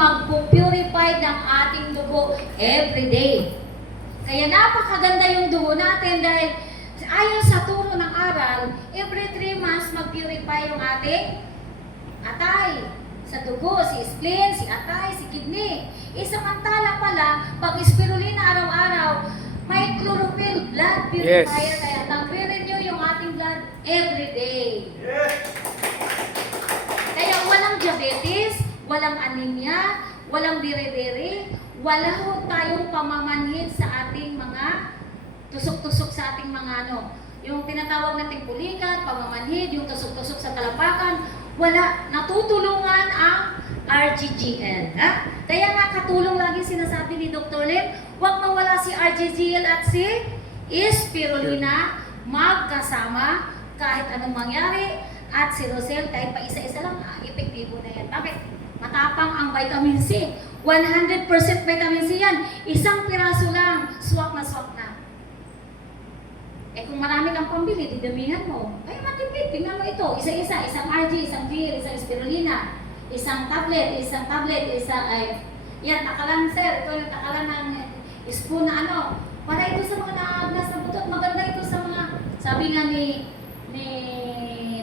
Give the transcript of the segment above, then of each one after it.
magpupurify ng ating dugo every day. Kaya napakaganda yung dugo natin dahil ayon sa turo ng aral, every 3 months mag-purify yung ating atay. Sa dugo, si spleen, si atay, si kidney. Samantala pala, pag spirulina araw-araw, may chlorophyll, blood purifier, kaya nagre-renew yung ating blood every day. Kaya walang diabetes, walang anemia, walang dire-dire, wala ho tayong pamamanhid sa ating mga tusok-tusok sa ating mga yung tinatawag nating pulikat, pamamanhid, yung tusok-tusok sa talapakan, wala. Natutulungan ang RGGL. Ha? Kaya nga katulong lagi sinasabi ni Dr. Lim, huwag mawala si RGGL at si spirulina magkasama kahit anong mangyari, at si Rosel kahit pa isa-isa lang, epektibo na yan. Bakit? Matapang ang vitamin C. 100% vitamin C yan. Isang piraso lang, swak na swak na. Kung marami kang pambili, didamihan mo. Kaya matipid, tingnan mo ito. Isa-isa, isang RG, isang GL, isang spirulina, isang tablet, yan, takalan sir. Ito yung takalan ng spoon na para ito sa mga naagnas na butot. Maganda ito sa mga, sabi nga ni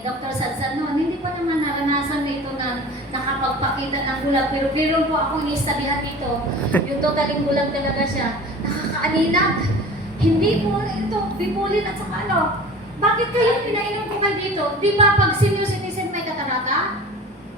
Dr. Sadsan noon, hindi pa naman naranasan ito na nakapagpakita ng bulag. Pero po ako inistabihan dito. Yung totaling bulag talaga siya. Nakakaaninag. Hindi po ito, bipulin at saka Bakit kayo pinainom ko kayo dito? Di ba pag senior citizen may katarata?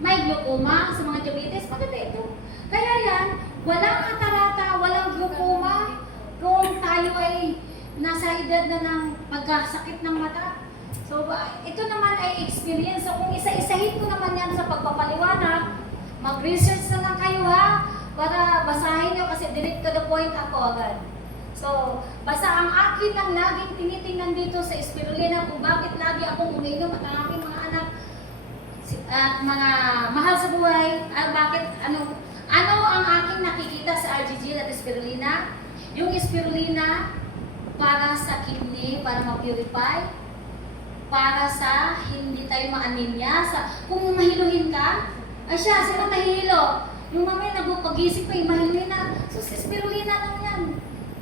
May glaucoma sa mga diabetes? Bakit ito? Kaya yan, walang katarata, walang glaucoma kung tayo ay nasa edad na ng magkasakit ng mata. So, ito naman ay experience. So, kung isa-isahin ko naman yan sa pagpapaliwanag, mag-research na lang kayo ha, para basahin nyo kasi direct to the point ako agad. So, basta ang akin lang laging tinitingnan dito sa spirulina kung bakit lagi akong uminom at ang aking mga anak at mga mahal sa buhay, ano ang aking nakikita sa RGG at spirulina? Yung spirulina para sa kidney, para ma-purify, para sa hindi tayo ma-anemia. Kung mahiluhin ka, siya nahihilo. Yung mamaya nagpagising pa, mahiluhin na. So, spirulina lang yan.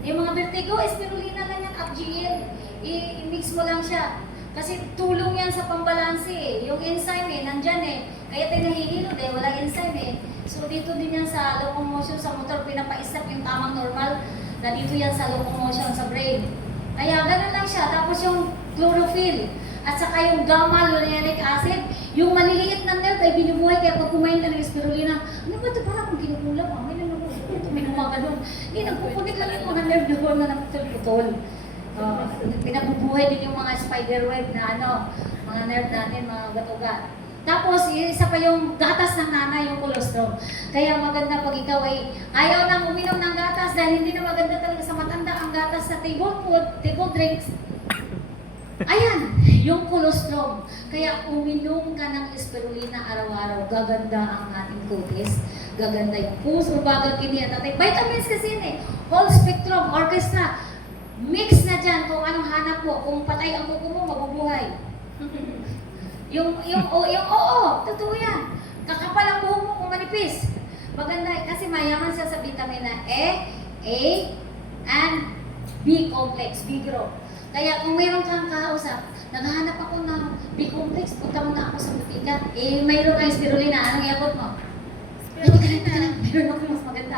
Yung mga vertigo, spirulina lang yan, FGL. I-mix mo lang siya. Kasi tulong yan sa pambalansi Yung enzyme nandyan Kaya tayo nahihilo wala enzyme So dito din yan sa locomotion sa motor, pinapaisap yung tamang normal na dito yan sa locomotion sa brain. Kaya ganun lang siya. Tapos yung chlorophyll at saka yung gamma linolenic acid, yung maliliit na nerve ay binubuhay. Kaya pag kumain ka ng spirulina, ano ba ito parang kung kinukulam? May gumagano'n. Nagpupunit lang yung mga nerve doon na naputol-putol. Pinabubuhay din yung mga spider web na mga nerve natin, mga gatugat. Tapos, isa pa yung gatas ng nanay, yung colostrum. Kaya maganda pag ikaw ay ayaw nang uminom ng gatas dahil hindi na maganda talaga sa matanda ang gatas sa table food, table drinks. Ayan, yung colostrum. Kaya uminom ka ng spirulina araw-araw, gaganda ang ating kutis, gaganda yung puso, bagal kidney at tatay. Vitamins kasi whole spectrum, orchestra. Mix na dyan kung anong hanap mo. Kung patay ang kuko mo, mabubuhay. Totoo yan. Kakapal ang buhok mo kung manipis. Maganda, kasi mayaman siya sa vitamina E, A, and B complex, B group. Kaya kung mayroon kang kausap, naghahanap ako ng B complex, punta mo na ako sa butika. Mayroon kang spirulina, anong iabot mo? Mayroon ako mas maganda.